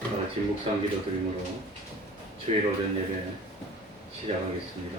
같이 묵상 기도 드림으로 주일 오전 예배 시작하겠습니다.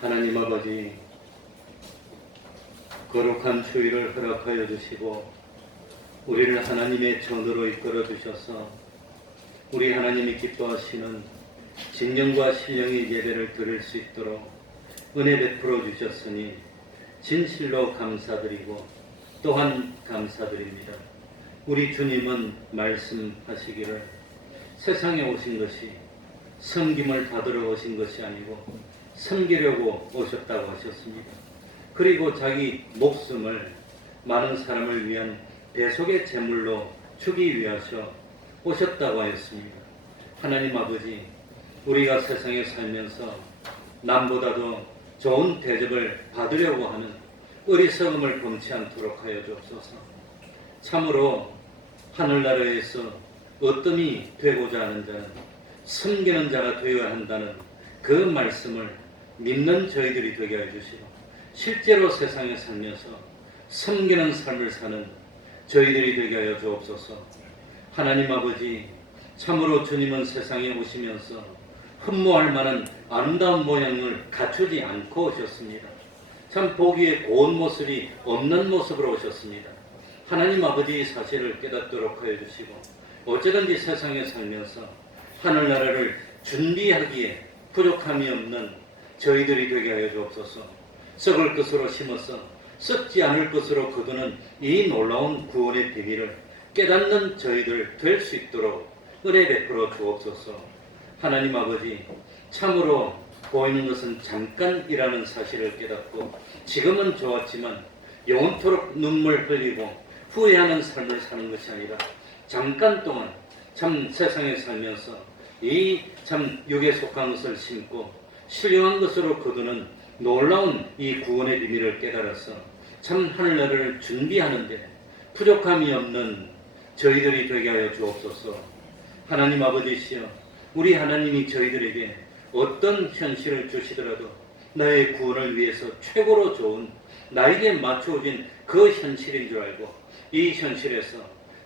하나님 아버지, 거룩한 주일을 허락하여 주시고 우리를 하나님의 전으로 이끌어 주셔서 우리 하나님이 기뻐하시는 진정과 신령의 예배를 드릴 수 있도록 은혜 베풀어 주셨으니 진실로 감사드리고 또한 감사드립니다. 우리 주님은 말씀하시기를 세상에 오신 것이 섬김을 받으러 오신 것이 아니고 섬기려고 오셨다고 하셨습니다. 그리고 자기 목숨을 많은 사람을 위한 대속의 제물로 주기 위하여 오셨다고 하였습니다. 하나님 아버지, 우리가 세상에 살면서 남보다도 좋은 대접을 받으려고 하는 어리석음을 범치 않도록 하여 주옵소서. 참으로 하늘나라에서 어뜸이 되고자 하는 자는 섬기는 자가 되어야 한다는 그 말씀을 믿는 저희들이 되게 해주시고 실제로 세상에 살면서 섬기는 삶을 사는 저희들이 되게 하여 주옵소서. 하나님 아버지, 참으로 주님은 세상에 오시면서 흠모할 만한 아름다운 모양을 갖추지 않고 오셨습니다. 참 보기에 고운 모습이 없는 모습으로 오셨습니다. 하나님 아버지의 사실을 깨닫도록 하여 주시고 어쩌든지 세상에 살면서 하늘나라를 준비하기에 부족함이 없는 저희들이 되게 하여 주옵소서. 썩을 것으로 심어서 썩지 않을 것으로 거두는 이 놀라운 구원의 비밀을 깨닫는 저희들 될 수 있도록 은혜 베풀어 주옵소서. 하나님 아버지, 참으로 보이는 것은 잠깐이라는 사실을 깨닫고 지금은 좋았지만 영원토록 눈물 흘리고 후회하는 삶을 사는 것이 아니라 잠깐 동안 참 세상에 살면서 이 참 육에 속한 것을 심고 신령한 것으로 거두는 놀라운 이 구원의 비밀을 깨달아서 참 하늘나라를 준비하는데 부족함이 없는 저희들이 되게 하여 주옵소서. 하나님 아버지시여, 우리 하나님이 저희들에게 어떤 현실을 주시더라도 나의 구원을 위해서 최고로 좋은 나에게 맞춰진 그 현실인 줄 알고 이 현실에서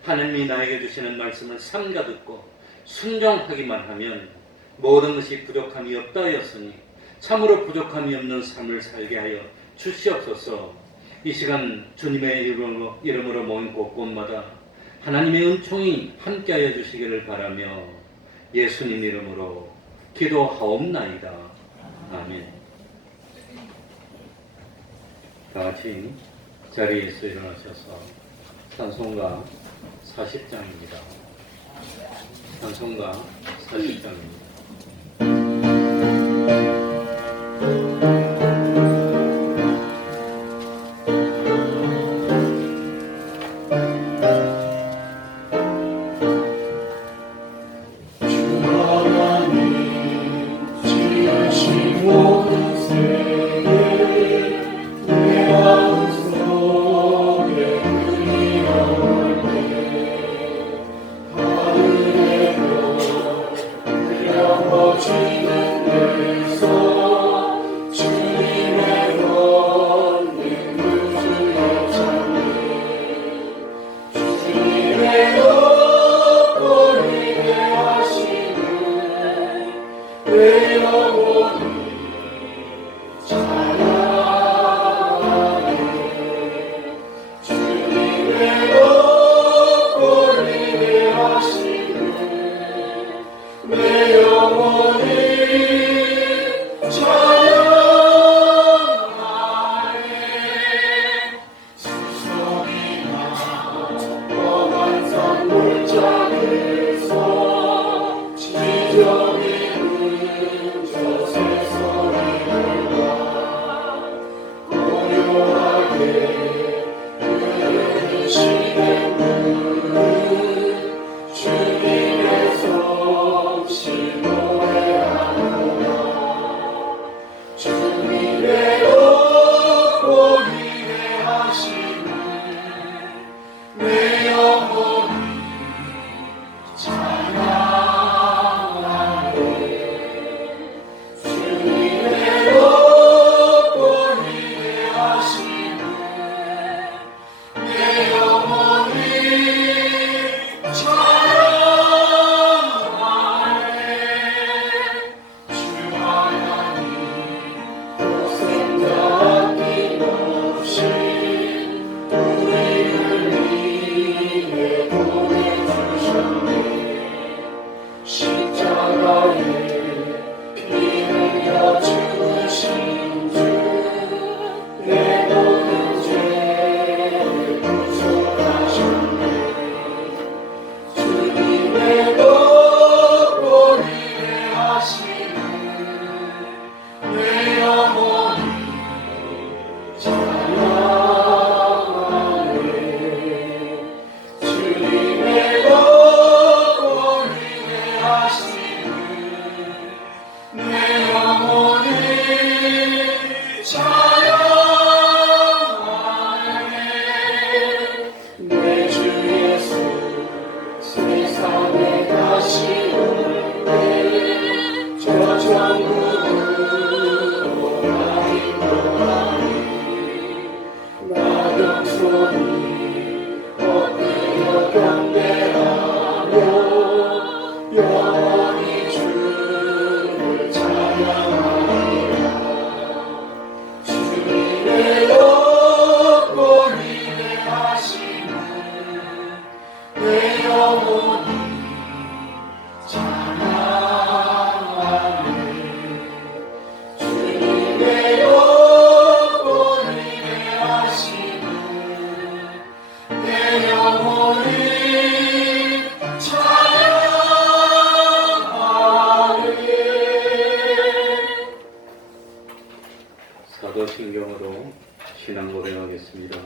하나님이 나에게 주시는 말씀을 삼가 듣고 순종하기만 하면 모든 것이 부족함이 없다 하였으니 참으로 부족함이 없는 삶을 살게 하여 주시옵소서. 이 시간 주님의 이름으로 모인 곳곳마다 하나님의 은총이 함께하여 주시기를 바라며 예수님 이름으로 기도하옵나이다. 아멘. 다 같이 자리에서 일어나셔서 찬송가 40장입니다. 찬송가 40장입니다. 주 사도신경으로 신앙 고백하겠습니다.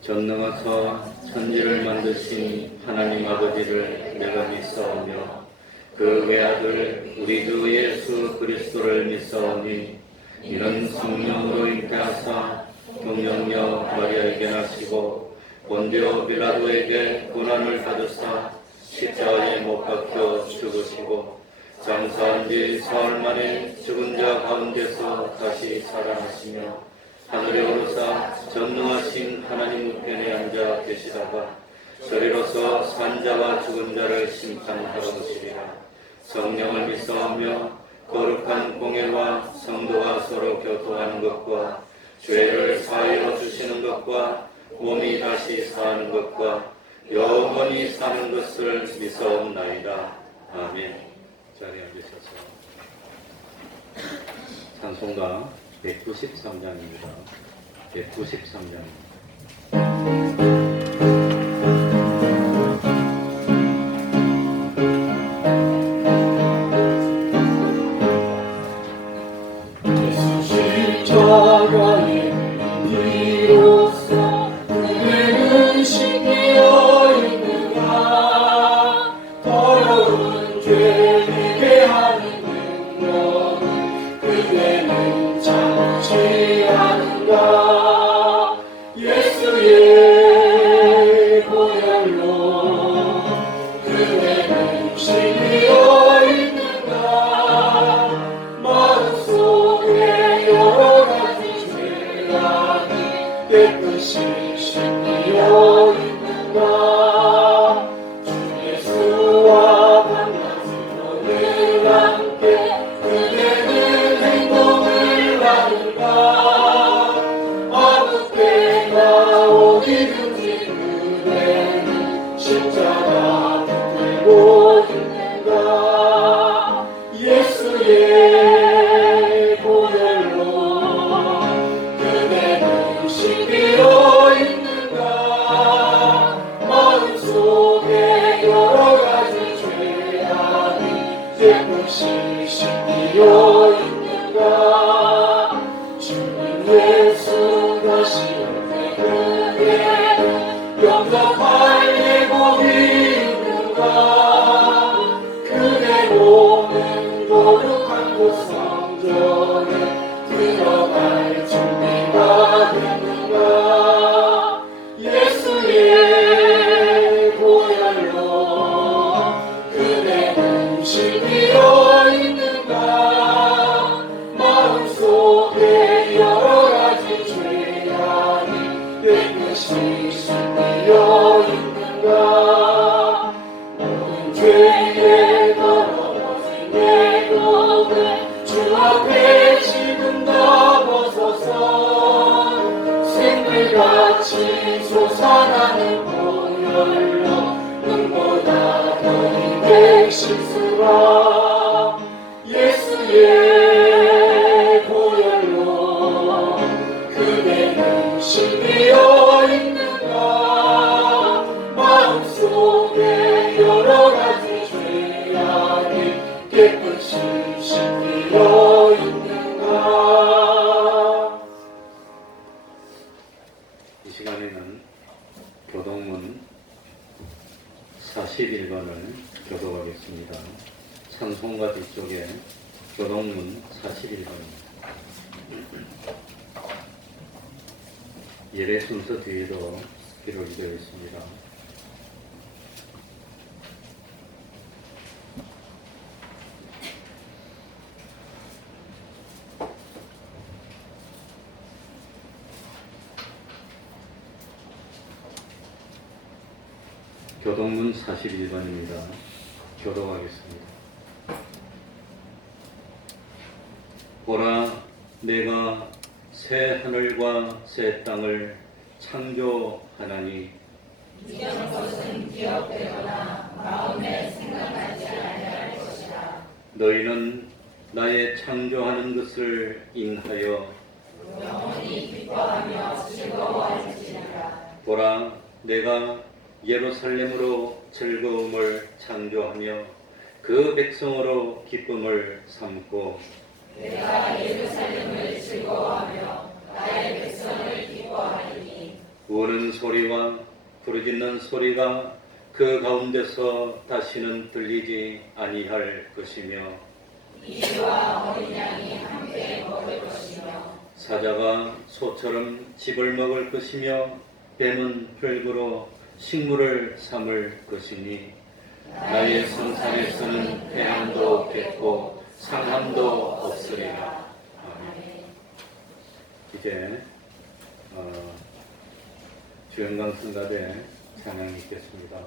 전능하사 천지를 만드신 하나님 아버지를 내가 믿사오며 그 외아들 우리 주 예수 그리스도를 믿사오니 이는 성령으로 잉태하사 동정녀 마리아에게 나시고 본디오 빌라도에게 고난을 받으사 십자가에 못 박혀 죽으시고 장사한 지 사흘 만에 죽은 자 가운데서 다시 살아나시며 하늘에 오르사 전능하신 하나님 우편에 앉아 계시다가 저리로서 산 자와 죽은 자를 심판하러 오시리라. 성령을 믿사오며 거룩한 공예와 성도가 서로 교통하는 것과 죄를 사하여 주시는 것과 몸이 다시 사는 것과 영원히 사는 것을 믿사옵나이다. 아멘. 자리에 앉으셔서 찬송가 193장입니다. 193장입니다. 십자가 붙들고 있는가. 깨끗이 신비어 있는가 주님 예수 다시 오네 그대는 영접할 예복이 있는가 그대 몸은 거룩한 곳 성전에 들어갈 준비가 됐는가 예수의 보혈로 그대는 신비어 있는가 마음속에 여러가지 죄악이 깨끗이 신비어 있는가 모든 죄에 더러워진 예복을 주 앞에 지금 다 벗어서 생물같이 솟아나는 보혈로 눈보다 더 이게 실수라 예수의 보혈로 그대는 신비어 있는가 마음속에 여러가지 죄악이 깨끗이 신비어 있는가. 이 시간에는 교동문 41번을 교독하겠습니다. 찬송가 뒤쪽에 교동문 41번입니다. 예배 순서 뒤에도 기록이 되어 있습니다. 교동문 41번입니다. 교독하겠습니다. 보라, 내가 새 하늘과 새 땅을 창조하나니 이전 것은 기억되거나 마음에 생각나지 아니할 것이라. 너희는 나의 창조하는 것을 인하여 영원히 기뻐하며 즐거워할지니라. 보라, 내가 예루살렘으로 즐거움을 창조하며 그 백성으로 기쁨을 삼고 내가 예루살렘을 즐거워하며 나의 백성을 기뻐하리니 우는 소리와 부르짖는 소리가 그 가운데서 다시는 들리지 아니할 것이며 이와 어린 양이 함께 먹을 것이며 사자가 소처럼 집을 먹을 것이며 뱀은 흙으로 식물을 삼을 것이니 나의 성산에서는 해함도 없겠고 상함도 없으리라. 아멘. 이제 주영강 성가대 찬양이 있겠습니다.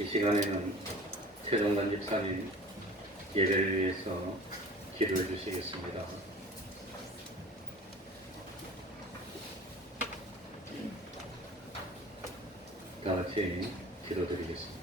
이 시간에는 최동관 집사님 예배를 위해서 기도해 주시겠습니다. 다 같이 기도드리겠습니다.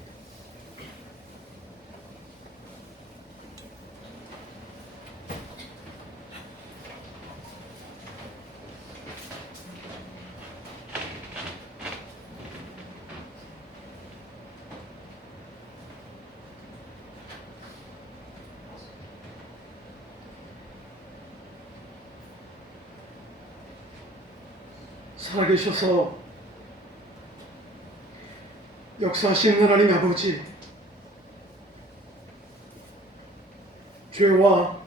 살아계셔서 역사하시는 하나님 아버지, 죄와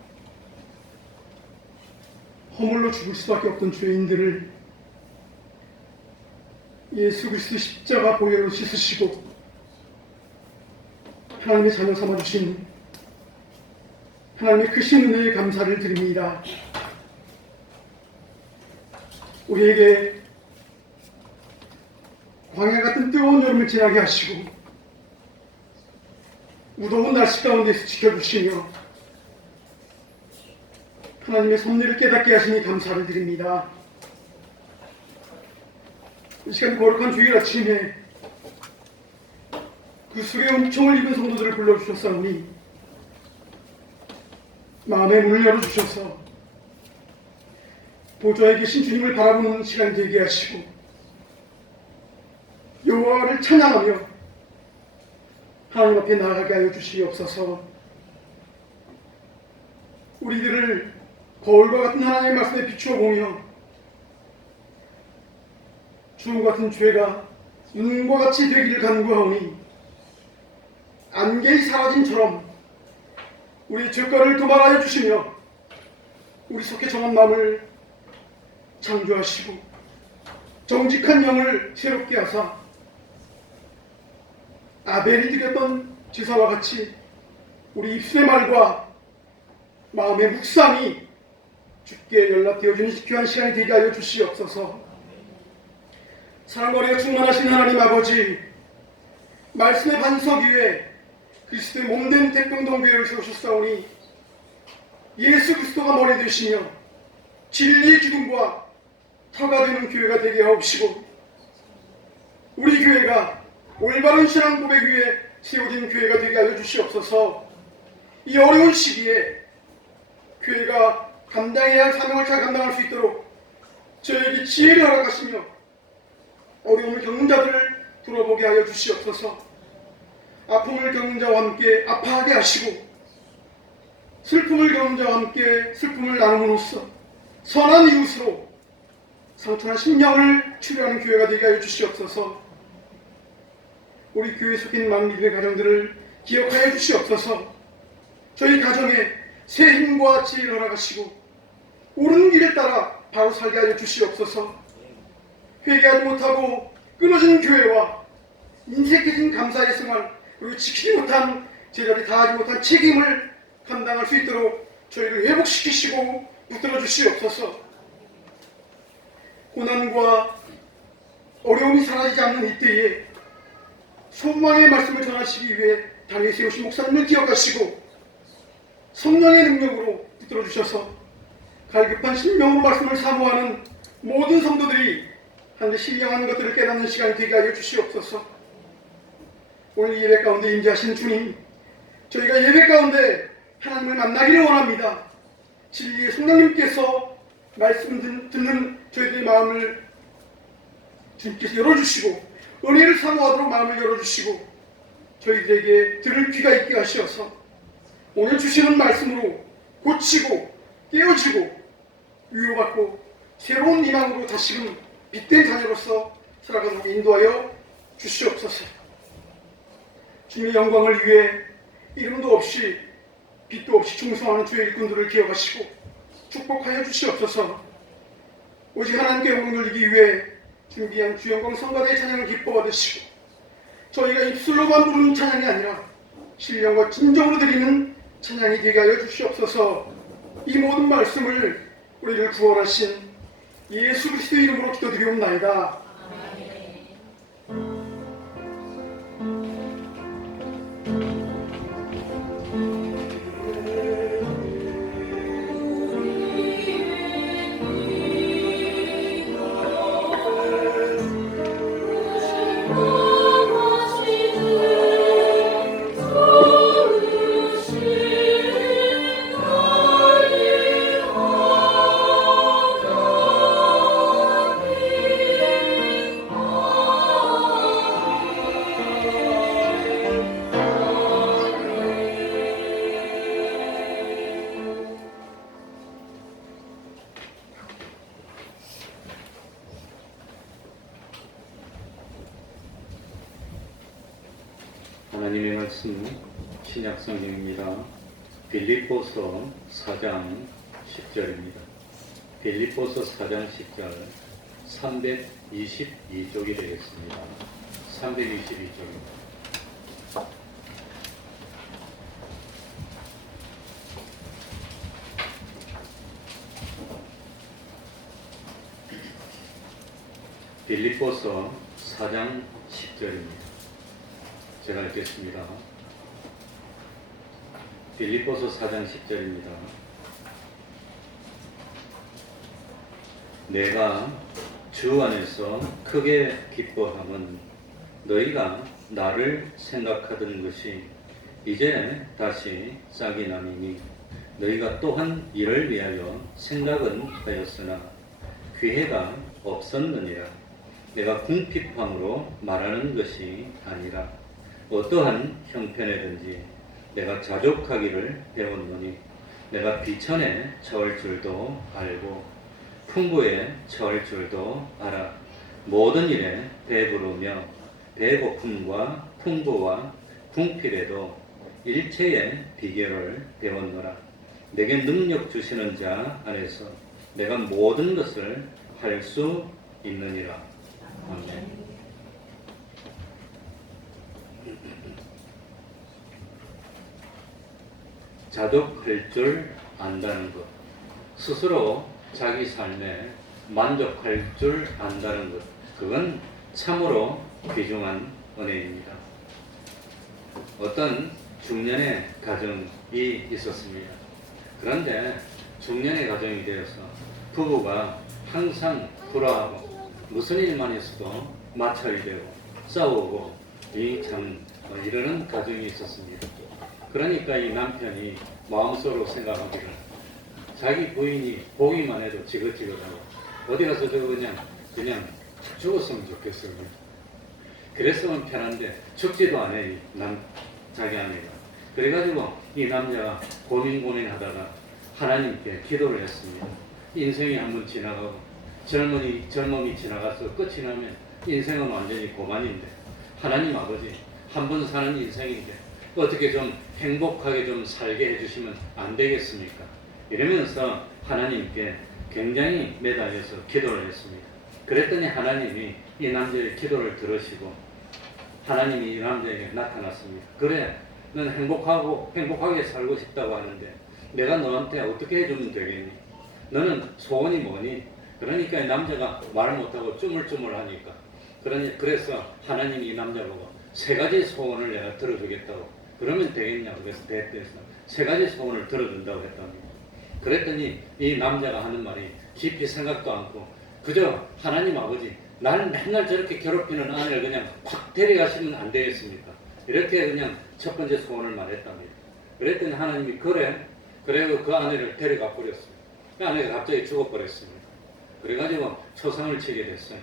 허물로 죽을 수밖에 없던 죄인들을 예수 그리스도 십자가 보혈로 씻으시고 하나님의 자녀 삼아주신 하나님의 크신 은혜에 감사를 드립니다. 우리에게 광야 같은 뜨거운 여름을 지나게 하시고 무더운 날씨 가운데서 지켜주시며 하나님의 섭리를 깨닫게 하시니 감사를 드립니다. 이 시간 거룩한 주일 아침에 그 수의 은총을 입은 성도들을 불러주셨사오니 마음의 문을 열어주셔서 보좌에 계신 주님을 바라보는 시간이 되게 하시고 여호와를 찬양하며 하나님 앞에 나아가게 하여 주시옵소서. 우리들을 거울과 같은 하나님의 말씀에 비추어 보며 주와 같은 죄가 눈과 같이 되기를 간구하오니 안개의 사라짐처럼 우리 죄가를 도말하여 주시며 우리 속에 정한 마음을 창조하시고 정직한 영을 새롭게 하사 아벨이 드렸던 제사와 같이 우리 입술의 말과 마음의 묵상이 주께 연락되어지는 귀한 시간이 되게 하여 주시옵소서. 사랑과 은혜가 충만하신 하나님 아버지, 말씀의 반석 위에 그리스도의 몸된 태평동교회를 세우셨사오니 예수 그리스도가 머리 되시며 진리의 기둥과 터가 되는 교회가 되게 하옵시고 우리 교회가 올바른 신앙 고백 위에 세워진 교회가 되게 하여 주시옵소서. 이 어려운 시기에 교회가 감당해야 할 사명을 잘 감당할 수 있도록 저에게 지혜를 허락하시며 어려움을 겪는 자들을 돌아보게 하여 주시옵소서. 아픔을 겪는 자와 함께 아파하게 하시고 슬픔을 겪는 자와 함께 슬픔을 나눔으로써 선한 이웃으로 상처난 심령을 치료하는 교회가 되게 하여 주시옵소서. 우리 교회에 속인 많은 믿음의 가정들을 기억하여 주시옵소서. 저희 가정에 새 힘과 지혜를 허락하시고 옳은 길을 따라 바로 살게 하여 주시옵소서. 회개하지 못하고 끊어진 교회와 인색해진 감사의 생활, 그리고 지키지 못한 제자리 다하지 못한 책임을 감당할 수 있도록 저희를 회복시키시고 붙들어 주시옵소서. 고난과 어려움이 사라지지 않는 이때에 소망의 말씀을 전하시기 위해 당에 세우신 목사님을 기억하시고 성령의 능력으로 붙들어 주셔서 갈급한 심령으로 말씀을 사모하는 모든 성도들이 하늘의 신령한 것들을 깨닫는 시간이 되게 하여 주시옵소서. 오늘 예배 가운데 임재하신 주님, 저희가 예배 가운데 하나님을 만나기를 원합니다. 진리의 성령님께서 말씀 듣는 저희들의 마음을 주님께서 열어주시고 은혜를 사모하도록 마음을 열어주시고 저희들에게 들을 귀가 있게 하시어서 오늘 주시는 말씀으로 고치고 깨어지고 위로받고 새로운 희망으로 다시금 빛된 자녀로서 살아가도록 인도하여 주시옵소서. 주님의 영광을 위해 이름도 없이 빛도 없이 충성하는 주의 일꾼들을 기억하시고 축복하여 주시옵소서. 오직 하나님께 영광 돌리기 위해 준비한 주영광 성가대의 찬양을 기뻐 받으시고 저희가 입술로만 부르는 찬양이 아니라 신령과 진정으로 드리는 찬양이 되게 하여 주시옵소서. 이 모든 말씀을 우리를 구원하신 예수 그리스도의 이름으로 기도드리옵나이다. 하나님의 말씀 신약 성경입니다. 빌립보서 4장 10절입니다. 빌립보서 4장 10절 322쪽이 되겠습니다. 322쪽입니다. 빌립보서 4장 10절입니다. 제가 읽겠습니다. 빌립보서 4장 10절입니다. 내가 주 안에서 크게 기뻐함은 너희가 나를 생각하던 것이 이제 다시 싹이 나니니 너희가 또한 이를 위하여 생각은 하였으나 기회가 없었느니라. 내가 궁핍함으로 말하는 것이 아니라 어떠한 형편에든지 내가 자족하기를 배웠노니 내가 비천에 처할 줄도 알고 풍부에 처할 줄도 알아. 모든 일에 배부르며 배고픔과 풍부와 궁핍에도 일체의 비결을 배웠노라. 내게 능력 주시는 자 안에서 내가 모든 것을 할 수 있느니라. 아멘. 자족할 줄 안다는 것, 스스로 자기 삶에 만족할 줄 안다는 것, 그건 참으로 귀중한 은혜입니다. 어떤 중년의 가정이 있었습니다. 그런데 중년의 가정이 되어서 부부가 항상 불화하고 무슨 일만 있어도 마찰이 되고 싸우고 이러는 가정이 있었습니다. 그러니까 이 남편이 마음속으로 생각하기를 자기 부인이 보기만 해도 지긋지긋하고 어디 가서 저 그냥 죽었으면 좋겠어요. 그랬으면 편한데 죽지도 않아요. 자기 아내가. 그래가지고 이 남자가 고민하다가 하나님께 기도를 했습니다. 인생이 한번 지나가고 젊음이 지나가서 끝이 나면 인생은 완전히 고만인데 하나님 아버지 한 번 사는 인생인데 어떻게 좀 행복하게 좀 살게 해주시면 안 되겠습니까? 이러면서 하나님께 굉장히 매달려서 기도를 했습니다. 그랬더니 하나님이 이 남자의 기도를 들으시고 하나님이 이 남자에게 나타났습니다. 그래, 넌 행복하게 살고 싶다고 하는데 내가 너한테 어떻게 해주면 되겠니? 너는 소원이 뭐니? 그러니까 이 남자가 말 못하고 쭈물쭈물하니까 그래서 하나님이 이 남자 보고 3가지 소원을 내가 들어주겠다고. 그러면 되겠냐고. 그래서 대때에서 3가지 소원을 들어준다고 했답니다. 그랬더니 이 남자가 하는 말이 깊이 생각도 않고 그저 하나님 아버지 나는 맨날 저렇게 괴롭히는 아내를 그냥 확 데려가시면 안 되겠습니까? 이렇게 그냥 첫 번째 소원을 말했답니다. 그랬더니 하나님이 그래고 그 아내를 데려가 버렸어요. 그 아내가 갑자기 죽어버렸습니다. 그래가지고 초상을 치게 됐어요.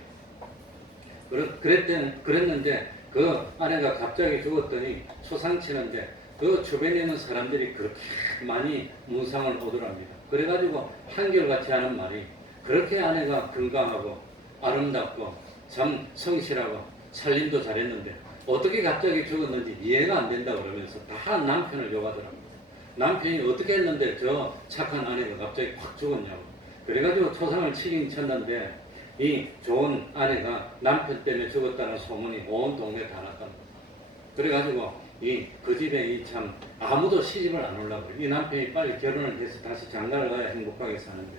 그랬는데 그 아내가 갑자기 죽었더니 초상 치는데 그 주변에 있는 사람들이 그렇게 많이 문상을 오더랍니다. 그래가지고 한결같이 하는 말이 그렇게 아내가 건강하고 아름답고 참 성실하고 살림도 잘했는데 어떻게 갑자기 죽었는지 이해가 안 된다 그러면서 다 남편을 욕하더랍니다. 남편이 어떻게 했는데 저 착한 아내가 갑자기 확 죽었냐고. 그래가지고 초상을 치긴 쳤는데 이 좋은 아내가 남편 때문에 죽었다는 소문이 온 동네에 다 났답니다. 그래가지고 그 집에 참 아무도 시집을 안 오려고 이 남편이 빨리 결혼을 해서 다시 장가를 가야 행복하게 사는데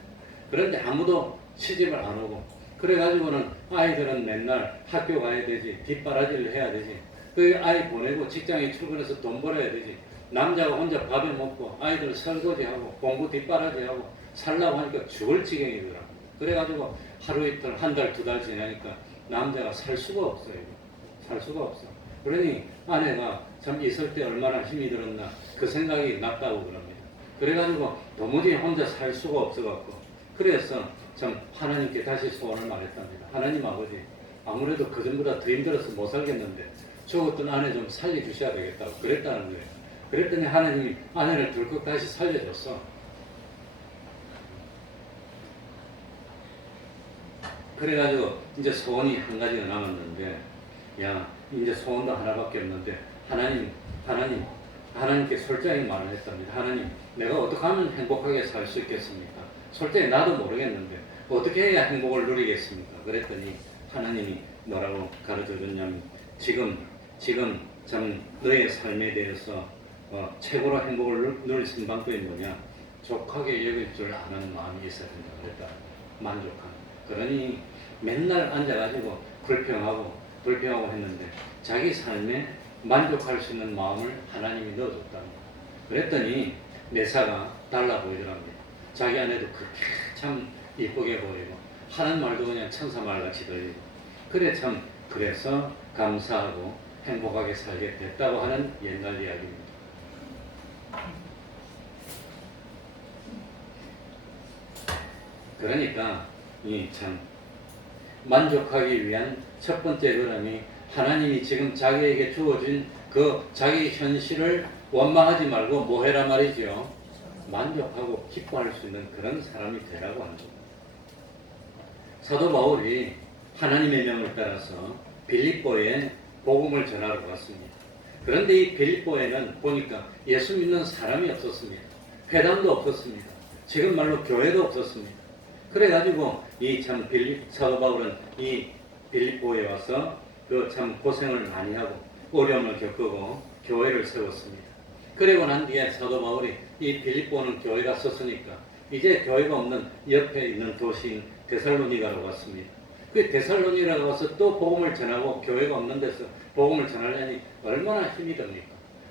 그런데 아무도 시집을 안 오고 그래가지고는 아이들은 맨날 학교 가야 되지 뒷바라지를 해야 되지 그 아이 보내고 직장에 출근해서 돈 벌어야 되지 남자가 혼자 밥에 먹고 아이들 설거지하고 공부 뒷바라지하고 살라고 하니까 죽을 지경이더라. 그래가지고 하루 이틀 한 달 두 달 지나니까 남자가 살 수가 없어요. 살 수가 없어. 그러니 아내가 참 있을 때 얼마나 힘이 들었나 그 생각이 났다고 그럽니다. 그래가지고 도무지 혼자 살 수가 없어갖고 그래서 참 하나님께 다시 소원을 말했답니다. 하나님 아버지 아무래도 그전보다 더 힘들어서 못 살겠는데 죽었던 아내 좀 살려주셔야 되겠다고 그랬다는 거예요. 그랬더니 하나님이 아내를 덜컥 다시 살려줬어. 그래가지고 이제 소원이 한 가지가 남았는데 야 이제 소원도 하나밖에 없는데 하나님께 솔직하게 말을 했답니다. 하나님, 내가 어떻게 하면 행복하게 살 수 있겠습니까? 솔직히 나도 모르겠는데 어떻게 해야 행복을 누리겠습니까? 그랬더니 하나님이 뭐라고 가르쳐 줬냐면 지금 참 너의 삶에 대해서 최고로 행복을 누릴 수 있는 방법이 뭐냐? 족하게 여길 줄 아는 마음이 있어야 된다 그랬다. 만족한. 그러니 맨날 앉아가지고 불평하고 했는데 자기 삶에 만족할 수 있는 마음을 하나님이 넣어줬다. 그랬더니 매사가 달라 보이더랍니다. 자기 안에도 그렇게 참 이쁘게 보이고 하는 말도 그냥 천사 말같이 들리고 그래서 감사하고 행복하게 살게 됐다고 하는 옛날 이야기입니다. 그러니까 이 참 만족하기 위한 첫 번째 흐름이 하나님이 지금 자기에게 주어진 그 자기 현실을 원망하지 말고 뭐 해라 말이죠. 만족하고 기뻐할 수 있는 그런 사람이 되라고 하는 겁니다. 사도 바울이 하나님의 명을 따라서 빌립보에 복음을 전하러 갔습니다. 그런데 이 빌립보에는 보니까 예수 믿는 사람이 없었습니다. 회당도 없었습니다. 지금 말로 교회도 없었습니다. 그래가지고 이 참 사도 바울은 이 빌립보에 와서 그 참 고생을 많이 하고 어려움을 겪고 교회를 세웠습니다. 그리고 난 뒤에 사도 바울이 이 빌립보는 교회가 썼으니까 이제 교회가 없는 옆에 있는 도시인 데살로니가로 갔습니다. 그 데살로니가로 가서 또 복음을 전하고 교회가 없는 데서 복음을 전하려니 얼마나 힘이 듭니까?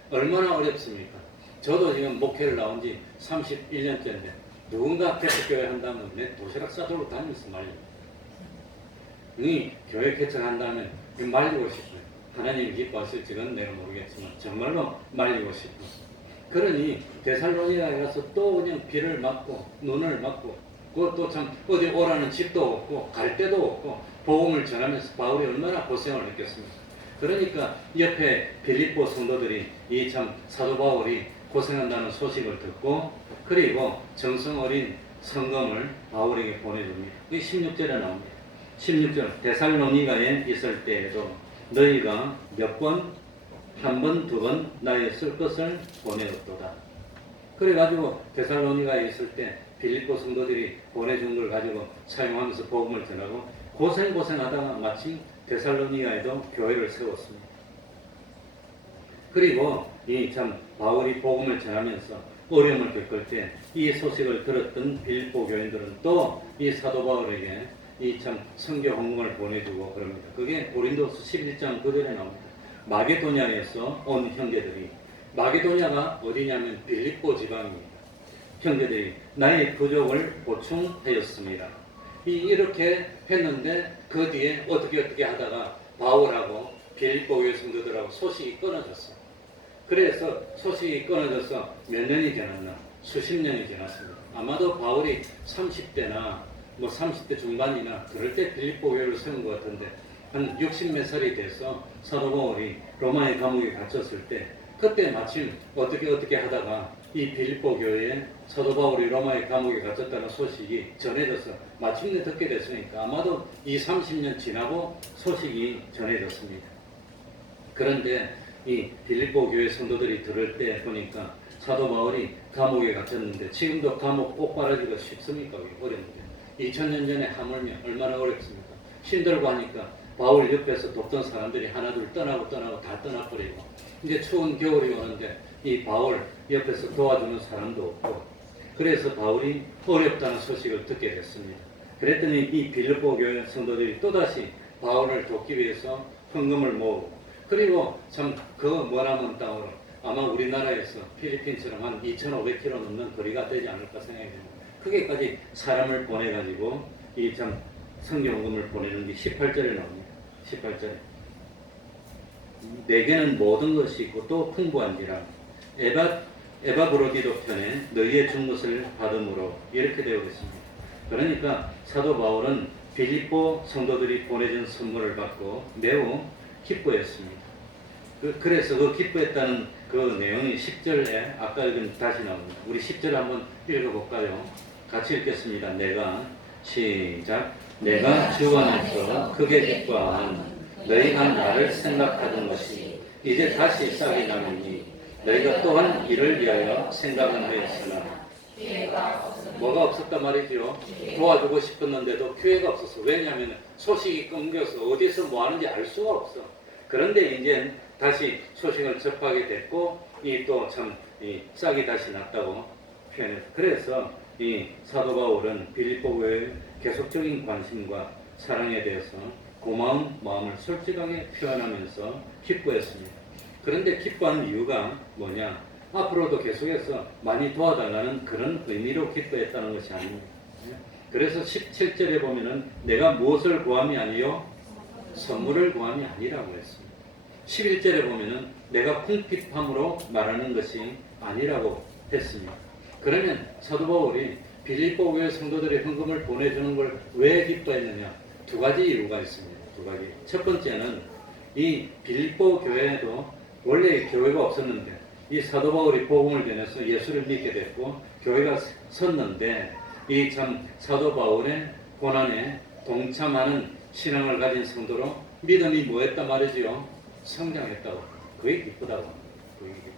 얼마나 어렵습니까? 저도 지금 목회를 나온 지 31년째인데 누군가 개척교회 한다면 내 도시락 싸들고 다니면서 말려요. 이 교회 개척한다면 말리고 싶어요. 하나님이 기뻐하실지는 내가 모르겠지만 정말로 말리고 싶어요. 그러니 데살로니가에 가서 또 그냥 비를 맞고 눈을 맞고 그것도 참 어디 오라는 집도 없고 갈 데도 없고 복음을 전하면서 바울이 얼마나 고생을 했겠습니까? 그러니까 옆에 빌립보 성도들이 이 참 사도 바울이 고생한다는 소식을 듣고 그리고 정성 어린 성금을 바울에게 보내줍니다. 이게 16절에 나옵니다. 16절 데살로니가에 있을 때에도 너희가 몇 번, 한 번, 두 번 나의 쓸 것을 보내었도다. 그래가지고 데살로니가에 있을 때 빌립보 성도들이 보내준 걸 가지고 사용하면서 복음을 전하고 고생하다가 마침 데살로니가에도 교회를 세웠습니다. 그리고 이 참 바울이 복음을 전하면서 어려움을 겪을 때 이 소식을 들었던 빌립보 교인들은 또 이 사도 바울에게 이 참 선교 헌금을 보내주고 그럽니다. 그게 고린도서 11장 9절에 나옵니다. 마게도냐에서 온 형제들이 마게도냐가 어디냐면 빌립보 지방입니다. 형제들이 나의 부족을 보충하였습니다. 이렇게 했는데 그 뒤에 어떻게 하다가 바울하고 빌립보 교회 성도들하고 소식이 끊어졌어요. 그래서 소식이 끊어져서 몇 년이 지났나? 수십 년이 지났습니다. 아마도 바울이 30대나 30대 중반이나 그럴 때 빌립보 교회를 세운 것 같은데 한 60몇 살이 돼서 사도 바울이 로마의 감옥에 갇혔을 때 그때 마침 어떻게 하다가 이 빌립보 교회에 사도 바울이 로마의 감옥에 갇혔다는 소식이 전해져서 마침내 듣게 됐으니까 아마도 30년 지나고 소식이 전해졌습니다. 그런데 이 빌립보 교회 성도들이 들을 때 보니까 사도 바울이 감옥에 갇혔는데 지금도 감옥 옥바라지가 쉽습니까? 어렵는데 2000년 전에 하물며 얼마나 어렵습니까? 힘들고 하니까 바울 옆에서 돕던 사람들이 하나둘 떠나고 다 떠나버리고 이제 추운 겨울이 오는데 이 바울 옆에서 도와주는 사람도 없고 그래서 바울이 어렵다는 소식을 듣게 됐습니다. 그랬더니 이 빌립보 교회 성도들이 또다시 바울을 돕기 위해서 헌금을 모으고 그리고 참 그 머나먼 땅으로 아마 우리나라에서 필리핀처럼 한 2,500km 넘는 거리가 되지 않을까 생각이 됩니다. 거기까지 사람을 보내가지고 이 참 성경헌금을 보내는 게 18절에 나옵니다. 18절에 내게는 모든 것이 있고 또 풍부한지라 에바브로디도 편에 너희의 준 것을 받음으로 이렇게 되어 있습니다. 그러니까 사도 바울은 빌립보 성도들이 보내준 선물을 받고 매우 기뻐했습니다. 그래서 그 기뻐했다는 그 내용이 10절에 아까 읽은 다시 나옵니다. 우리 10절 한번 읽어볼까요? 같이 읽겠습니다. 시작. 내가 주 안에서 크게 기뻐하는 너희가 나를 생각하던 것이 이제 다시 싹이 나느니 너희가 또한 이를 위하여 생각은 하였으나 뭐가 없었단 말이죠. 도와주고 싶었는데도 기회가 없었어. 왜냐하면 소식이 끊겨서 어디서 뭐 하는지 알 수가 없어. 그런데 이제 다시 소식을 접하게 됐고 이 또 참 이 싹이 다시 났다고 표현해서 그래서 이 사도 바울은 빌립보 교회의 계속적인 관심과 사랑에 대해서 고마운 마음을 솔직하게 표현하면서 기뻐했습니다. 그런데 기뻐한 이유가 뭐냐? 앞으로도 계속해서 많이 도와달라는 그런 의미로 기뻐했다는 것이 아닙니다. 그래서 17절에 보면은 내가 무엇을 구함이 아니요 선물을 구함이 아니라고 했습니다. 11절에 보면은 내가 궁핍함으로 말하는 것이 아니라고 했습니다. 그러면 사도 바울이 빌립보 교회 성도들의 헌금을 보내주는 걸 왜 기뻐했느냐? 두 가지 이유가 있습니다. 두 가지. 첫 번째는 이 빌립보 교회에도 원래 교회가 없었는데 이 사도 바울이 복음을 전해서 예수를 믿게 됐고 교회가 섰는데 이 참 사도 바울의 고난에 동참하는 신앙을 가진 성도로 믿음이 뭐했단 말이지요? 성장했다고. 그게 기쁘다고. 그게 기쁘다.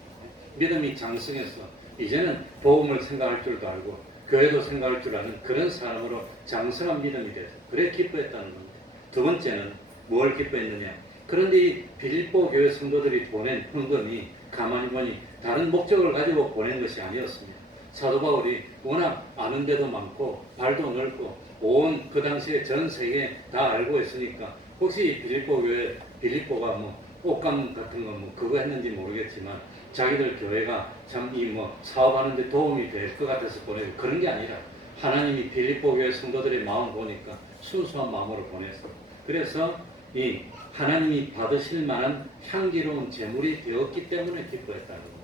믿음이 장성해서 이제는 복음을 생각할 줄도 알고 교회도 생각할 줄 아는 그런 사람으로 장성한 믿음이 돼서 그래 기뻐했다는 겁니다. 두 번째는 뭘 기뻐했느냐? 그런데 이 빌립보 교회 성도들이 보낸 헌금이 가만히 보니 다른 목적을 가지고 보낸 것이 아니었습니다. 사도 바울이 워낙 아는 데도 많고 발도 넓고 온 그 당시에 전 세계 다 알고 있으니까 혹시 빌립보 교회 빌립보가 뭐 옷감 같은 거 뭐 그거 했는지 모르겠지만 자기들 교회가 참 이 뭐 사업하는데 도움이 될 것 같아서 보내고 그런 게 아니라 하나님이 빌립보 교회 성도들의 마음 보니까 순수한 마음으로 보냈어요. 그래서 이 하나님이 받으실 만한 향기로운 제물이 되었기 때문에 기뻐했다는 거예요.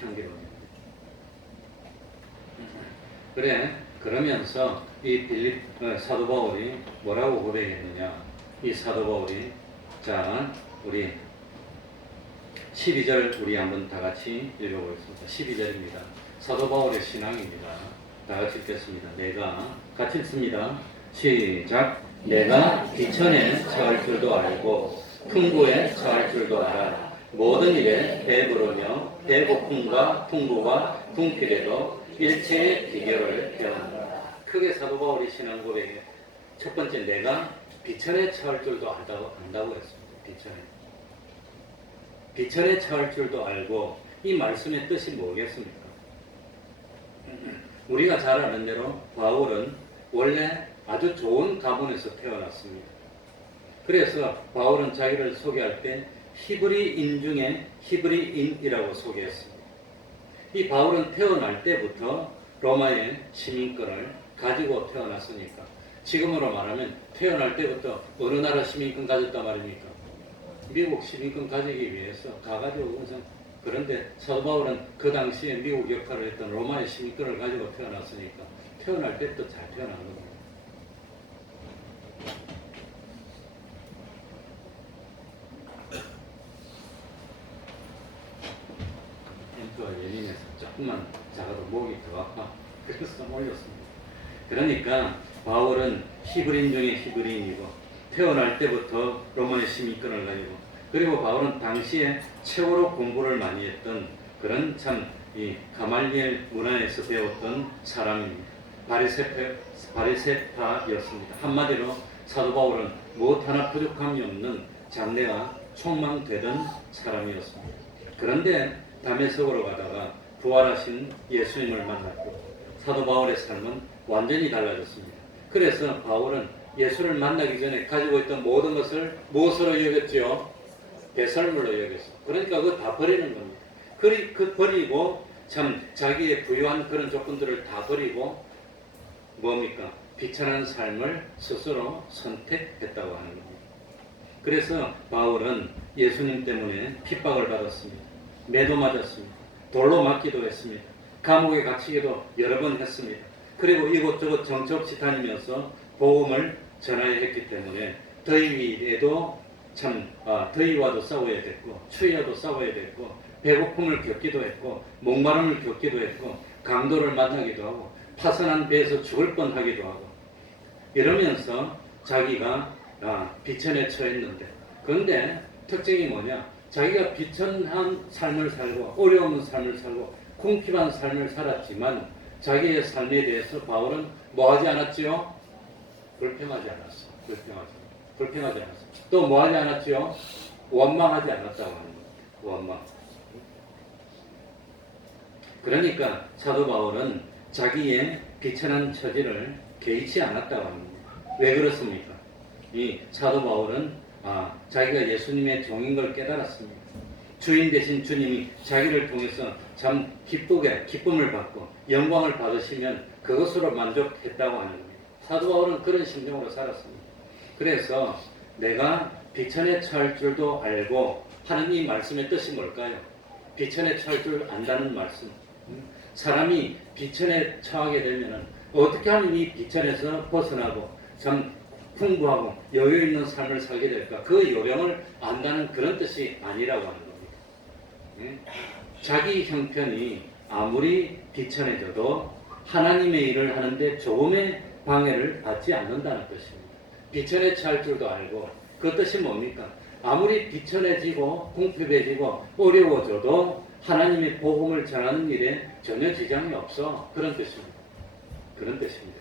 향기로운 제물. 그래 그러면서 이 사도 바울이 뭐라고 고백했느냐? 이 사도 바울이 자 우리 12절 우리 한번 다 같이 읽어보겠습니다. 12절입니다. 사도 바울의 신앙입니다. 다 같이 읽겠습니다. 내가 같이 읽습니다. 시작. 내가 비천에 처할 줄도 알고 풍부에 처할 줄도 알아. 모든 일에 배부르며 배고픔과 풍부와 궁핍에도 일체의 비결을 배운다. 크게 사도 바울이 신앙 고백에 첫 번째 내가 비천에 처할 줄도 안다고 했습니다. 비천에 처할 줄도 알고 이 말씀의 뜻이 뭐겠습니까? 우리가 잘 아는 대로 바울은 원래 아주 좋은 가문에서 태어났습니다. 그래서 바울은 자기를 소개할 때 히브리인 중에 히브리인이라고 소개했습니다. 이 바울은 태어날 때부터 로마의 시민권을 가지고 태어났으니까 지금으로 말하면 태어날 때부터 어느 나라 시민권 가졌단 말입니까? 미국 시민권 가지기 위해서 가가지고 그런데 사도 바울은 그 당시에 미국 역할을 했던 로마의 시민권을 가지고 태어났으니까 태어날 때부터 잘 태어난 겁니다. 엠프가 예민해서 조금만 작아도 목이 더 아파. 그래서 올렸습니다. 그러니까 바울은 히브리인 중에 히브리인이고 태어날 때부터 로마의 시민권을 가지고 그리고 바울은 당시에 최고로 공부를 많이 했던 그런 참 이 가말리엘 문화에서 배웠던 사람입니다. 바리새파였습니다. 한마디로 사도 바울은 무엇 하나 부족함이 없는 장래가 촉망되던 사람이었습니다. 그런데 다메섹으로 가다가 부활하신 예수님을 만났고 사도 바울의 삶은 완전히 달라졌습니다. 그래서 바울은 예수를 만나기 전에 가지고 있던 모든 것을 무엇으로 여겼죠? 배설물로 여겼어. 그러니까 그거 다 버리는 겁니다. 그 버리고 참 자기의 부유한 그런 조건들을 다 버리고 뭡니까? 비천한 삶을 스스로 선택했다고 하는 겁니다. 그래서 바울은 예수님 때문에 핍박을 받았습니다. 매도 맞았습니다. 돌로 맞기도 했습니다. 감옥에 갇히기도 여러 번 했습니다. 그리고 이곳저곳 정처 없이 다니면서 복음을 전하여 했기 때문에 더위에도 참 더위와도 싸워야 됐고 추위와도 싸워야 됐고 배고픔을 겪기도 했고 목마름을 겪기도 했고 강도를 만나기도 하고 파선한 배에서 죽을 뻔하기도 하고 이러면서 자기가 비천에 처했는데 그런데 특징이 뭐냐? 자기가 비천한 삶을 살고 어려운 삶을 살고 궁핍한 삶을 살았지만 자기의 삶에 대해서 바울은 뭐하지 않았지요? 불평하지 않았어. 불평하지 않았어. 또 뭐하지 않았지요? 원망하지 않았다고 하는 거예요. 원망. 그러니까 사도 바울은 자기의 비천한 처지를 개의치 않았다고 하는 거예요. 왜 그렇습니까? 이 사도 바울은 자기가 예수님의 종인 걸 깨달았습니다. 주인 되신 주님이 자기를 통해서 참 기쁨을 받고 영광을 받으시면 그것으로 만족했다고 하는 거예요. 사도 바울은 그런 심정으로 살았습니다. 그래서 내가 비천에 처할 줄도 알고 하는 이 말씀의 뜻이 뭘까요? 비천에 처할 줄 안다는 말씀. 사람이 비천에 처하게 되면 어떻게 하면 이 비천에서 벗어나고 참 풍부하고 여유 있는 삶을 살게 될까? 그 요령을 안다는 그런 뜻이 아니라고 하는 겁니다. 자기 형편이 아무리 비천해져도 하나님의 일을 하는데 조금의 방해를 받지 않는다는 뜻입니다. 비천에 처할 줄도 알고 그 뜻이 뭡니까? 아무리 비천해지고 궁핍해지고 어려워져도 하나님의 복음을 전하는 일에 전혀 지장이 없어. 그런 뜻입니다. 그런 뜻입니다.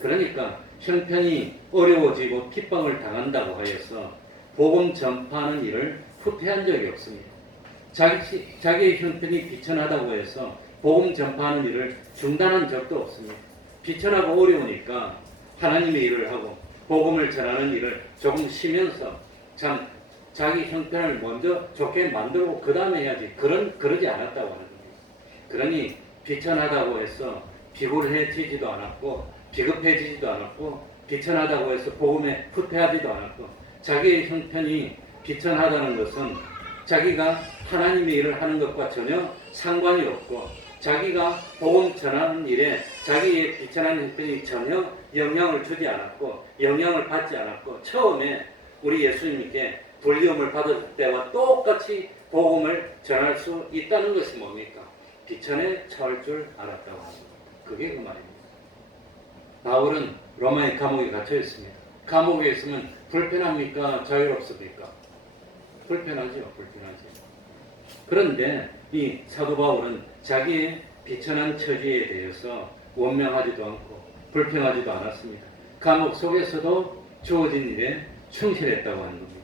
그러니까 형편이 어려워지고 핍박을 당한다고 하여서 복음 전파하는 일을 후퇴한 적이 없습니다. 자기의 형편이 비천하다고 해서 복음 전파하는 일을 중단한 적도 없습니다. 비천하고 어려우니까 하나님의 일을 하고 복음을 전하는 일을 조금 쉬면서 참 자기 형편을 먼저 좋게 만들고 그 다음에 해야지 그러지 않았다고 하는 겁니다. 그러니 비천하다고 해서 비굴해지지도 않았고 비급해지지도 않았고 비천하다고 해서 복음에 후퇴하지도 않았고 자기의 형편이 비천하다는 것은 자기가 하나님의 일을 하는 것과 전혀 상관이 없고 자기가 복음 전하는 일에 자기의 비천한 형편이 전혀 영향을 주지 않았고 영향을 받지 않았고 처음에 우리 예수님께 불리움을 받을 때와 똑같이 복음을 전할 수 있다는 것이 뭡니까? 비천에 처할 줄 알았다고 합니다. 그게 그 말입니다. 바울은 로마의 감옥에 갇혀 있습니다. 감옥에 있으면 불편합니까? 자유롭습니까? 불편하지요. 그런데 이 사도 바울은 자기의 비천한 처지에 대해서 원망하지도 않고 불평하지도 않았습니다. 감옥 속에서도 주어진 일에 충실했다고 하는 겁니다.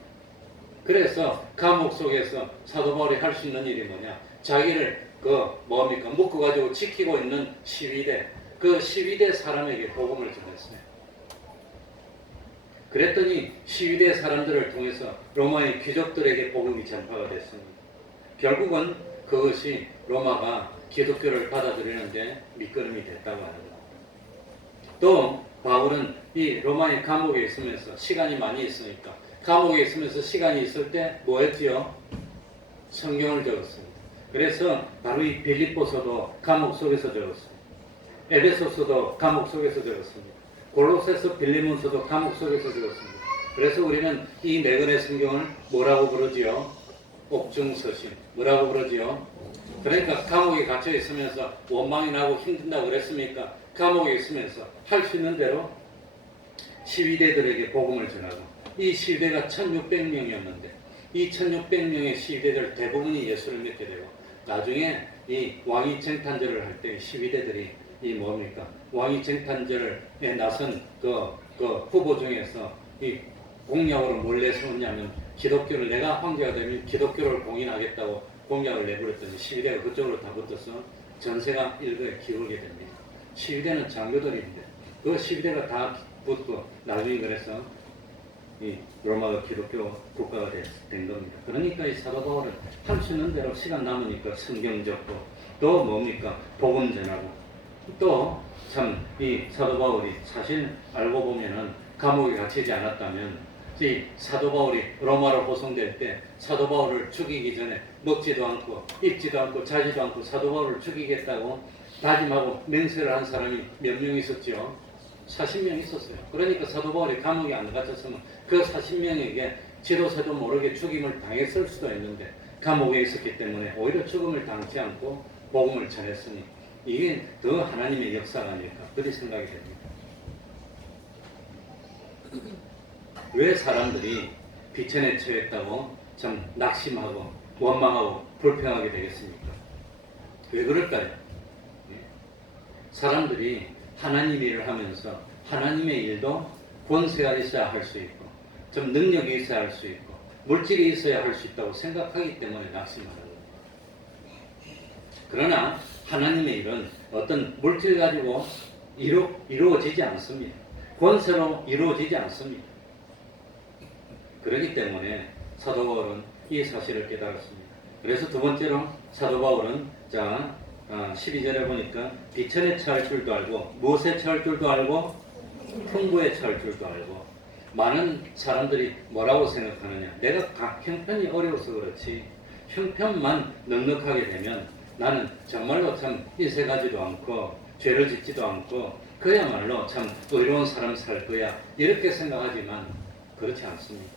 그래서 감옥 속에서 사도 바울이 할 수 있는 일이 뭐냐? 자기를 묶어가지고 지키고 있는 시위대, 그 시위대 사람에게 복음을 전했어요. 그랬더니 시위대 사람들을 통해서 로마의 귀족들에게 복음이 전파가 됐습니다. 결국은 그것이 로마가 기독교를 받아들이는데 밑거름이 됐다고 하는 겁니다. 또 바울은 이 로마의 감옥에 있으면서 시간이 많이 있으니까 감옥에 있으면서 시간이 있을 때 뭐 했지요? 성경을 적었습니다. 그래서 바로 이 빌립보서도 감옥 속에서 적었습니다. 에베소서도 감옥 속에서 적었습니다. 골로새서 빌레몬서도 감옥 속에서 적었습니다. 그래서 우리는 이 네 권의 성경을 뭐라고 부르지요? 옥중서신. 뭐라고 부르지요? 그러니까 감옥에 갇혀 있으면서 원망이 나고 힘든다고 그랬습니까? 감옥에 있으면서 할 수 있는 대로 시위대들에게 복음을 전하고 이 시위대가 1600명이었는데 이 1600명의 시위대들 대부분이 예수를 믿게 되고 나중에 이 왕위 쟁탄절을 할 때 시위대들이 이 뭡니까? 왕위 쟁탄절에 나선 그 후보 중에서 이 공약으로 몰래 세웠냐면 기독교를 내가 황제가 되면 기독교를 공인하겠다고 공약을 내버렸더니 시위대가 그쪽으로 다 붙어서 전세가 일거에 기울게 됩니다. 시위대는 장교들인데 그 시위대가 다 붙고 나중에 그래서 이 로마가 기독교 국가가 된 겁니다. 그러니까 이 사도 바울은 할 수 있는 대로 시간 남으니까 성경 적고 또 뭡니까? 복음 전하고 또 참 이 사도 바울이 사실 알고 보면은 감옥에 갇히지 않았다면 이 사도 바울이 로마로 호송될 때 사도 바울을 죽이기 전에 먹지도 않고 입지도 않고 자지도 않고 사도 바울을 죽이겠다고 다짐하고 맹세를 한 사람이 몇 명 있었죠? 40명 있었어요. 그러니까 사도 바울이 감옥에 안 갇혔으면 그 40명에게 지도새도 모르게 죽임을 당했을 수도 있는데 감옥에 있었기 때문에 오히려 죽음을 당치 않고 복음을 전했으니 이게 더 하나님의 역사가 아닐까 그렇게 생각이 됩니다. 왜 사람들이 비천에 처했다고 참 낙심하고 원망하고 불평하게 되겠습니까? 왜 그럴까요? 예? 사람들이 하나님 일을 하면서 하나님의 일도 권세가 있어야 할 수 있고 좀 능력이 있어야 할 수 있고 물질이 있어야 할 수 있다고 생각하기 때문에 낙심하는 겁니다. 그러나 하나님의 일은 어떤 물질 가지고 이루어지지 않습니다. 권세로 이루어지지 않습니다. 그렇기 때문에 사도 바울은 이 사실을 깨달았습니다. 그래서 두 번째로 사도 바울은 12절에 보니까 비천에 처할 줄도 알고 무엇에 처할 줄도 알고 풍부에 처할 줄도 알고. 많은 사람들이 뭐라고 생각하느냐, 내가 형편이 어려워서 그렇지 형편만 넉넉하게 되면 나는 정말로 참 인색하지도 않고 죄를 짓지도 않고 그야말로 참 의로운 삶 살 거야 이렇게 생각하지만 그렇지 않습니다.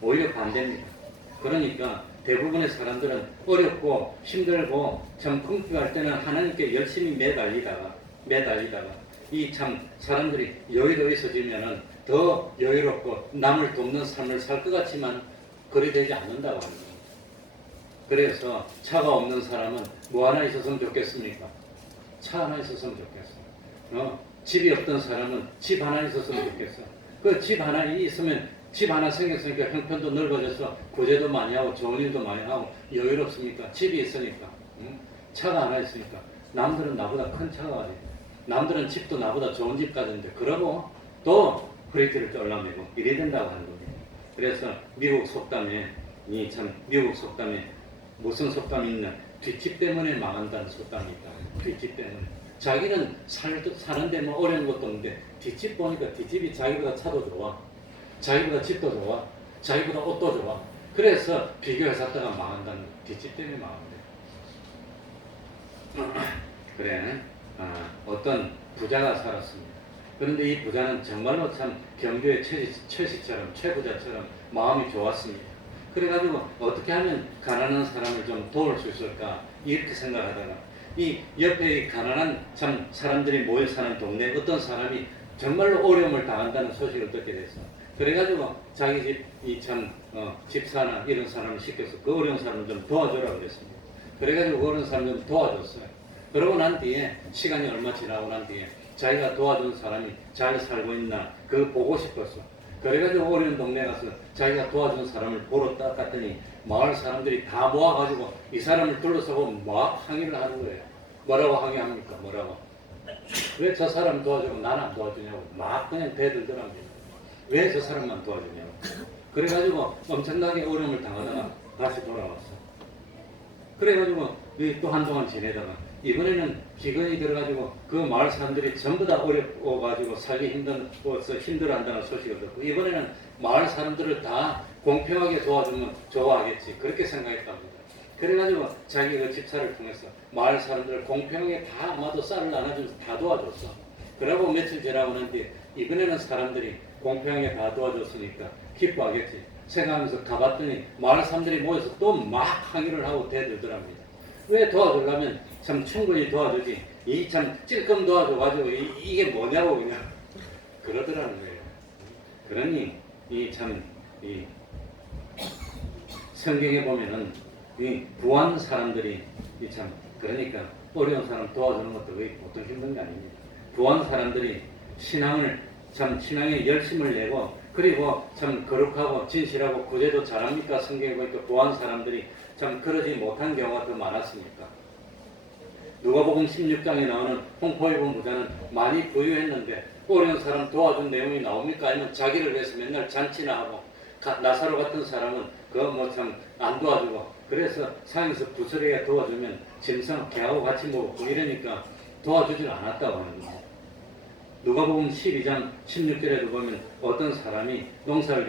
오히려 반대입니다. 그러니까 대부분의 사람들은 어렵고 힘들고 참 궁핍할 때는 하나님께 열심히 매달리다가 이 참 사람들이 여유로 있어지면은 더 여유롭고 남을 돕는 삶을 살 것 같지만 그리 되지 않는다고 합니다. 그래서 차가 없는 사람은 뭐 하나 있었으면 좋겠습니까? 차 하나 있었으면 좋겠어. 집이 없던 사람은 집 하나 있었으면 좋겠어. 그 집 하나 있으면 집 하나 생겼으니까 형편도 넓어져서 구제도 많이 하고 좋은 일도 많이 하고 여유롭습니까? 집이 있으니까. 차가 하나 있으니까. 남들은 나보다 큰 차가 가지고 남들은 집도 나보다 좋은 집 가졌는데 그러고 또 허리띠를 쫄라매고 이래야 된다고 하는 겁니다. 그래서 미국 속담에 미국 속담에 무슨 속담이 있나? 뒷집 때문에 망한다는 속담이 있다. 뒷집 때문에. 자기는 사는데 뭐 어려운 것도 없는데 뒷집 보니까 뒷집이 자기보다 차도 좋아. 자기보다 집도 좋아. 자기보다 옷도 좋아. 그래서 비교해서 하다가 망한다는 거야. 뒷집 때문에 망한대. 그래. 어떤 부자가 살았습니다. 그런데 이 부자는 정말로 참 경주의 최씨처럼 최부자처럼 마음이 좋았습니다. 그래가지고 어떻게 하면 가난한 사람을 좀 도울 수 있을까 이렇게 생각하다가 이 옆에 이 가난한 참 사람들이 모여 사는 동네에 어떤 사람이 정말로 어려움을 당한다는 소식을 듣게 됐어. 그래가지고 자기 집 이 참 집사나 이런 사람을 시켜서 그 어려운 사람을 좀 도와주라 그랬습니다. 그래가지고 그 어려운 사람을 좀 도와줬어요. 그러고 난 뒤에 시간이 얼마 지나고 난 뒤에 자기가 도와준 사람이 잘 살고 있나 그거 보고 싶었어. 그래가지고 어려운 동네 가서 자기가 도와준 사람을 보러 딱 갔더니 마을 사람들이 다 모아가지고 이 사람을 둘러서고 막 항의를 하는 거예요. 뭐라고 항의합니까? 뭐라고? 왜 저 사람 도와주고 나는 안 도와주냐고 막 그냥 대들더랍니다. 왜 저 사람만 도와주냐고. 그래가지고 엄청나게 어려움을 당하다가 다시 돌아왔어. 그래가지고 또 한동안 지내다가 이번에는 기근이 들어가지고 그 마을 사람들이 전부 다 어려워가지고 살기 힘들어한다는 소식을 듣고 이번에는 마을 사람들을 다 공평하게 도와주면 좋아하겠지 그렇게 생각했답니다. 그래가지고 자기 그 집사를 통해서 마을 사람들을 공평하게 다 아마도 쌀을 나눠주면서 다 도와줬어. 그러고 며칠 지나고 난 뒤에 이번에는 사람들이 공평하게 다 도와줬으니까 기뻐하겠지 생각하면서 가봤더니 마을 사람들이 모여서 또 막 항의를 하고 대들더랍니다. 왜 도와주려면 참 충분히 도와주지 이 참 찔끔 도와줘가지고 이게 뭐냐고 그냥 그러더라는 거예요. 그러니 이 성경에 보면은 이 부한 사람들이 이 참 그러니까 어려운 사람 도와주는 것도 보통 힘든 게 아닙니다. 부한 사람들이 신앙에 열심을 내고 그리고 참 거룩하고 진실하고 구제도 잘합니까? 성경에 보니까 부한 사람들이 참 그러지 못한 경우가 더 많았습니까? 누가복음 16장에 나오는 홍포 입은 부자는 많이 부유했는데 어려운 사람 도와준 내용이 나옵니까? 아니면 자기를 위해서 맨날 잔치나 하고 나사로 같은 사람은 그거 뭐 참 안 도와주고 그래서 상에서 부스러기가 도와주면 짐승 개하고 같이 먹고 이러니까 도와주질 않았다고 하는 거예요. 누가복음 12장 16절에도 보면 어떤 사람이 농사를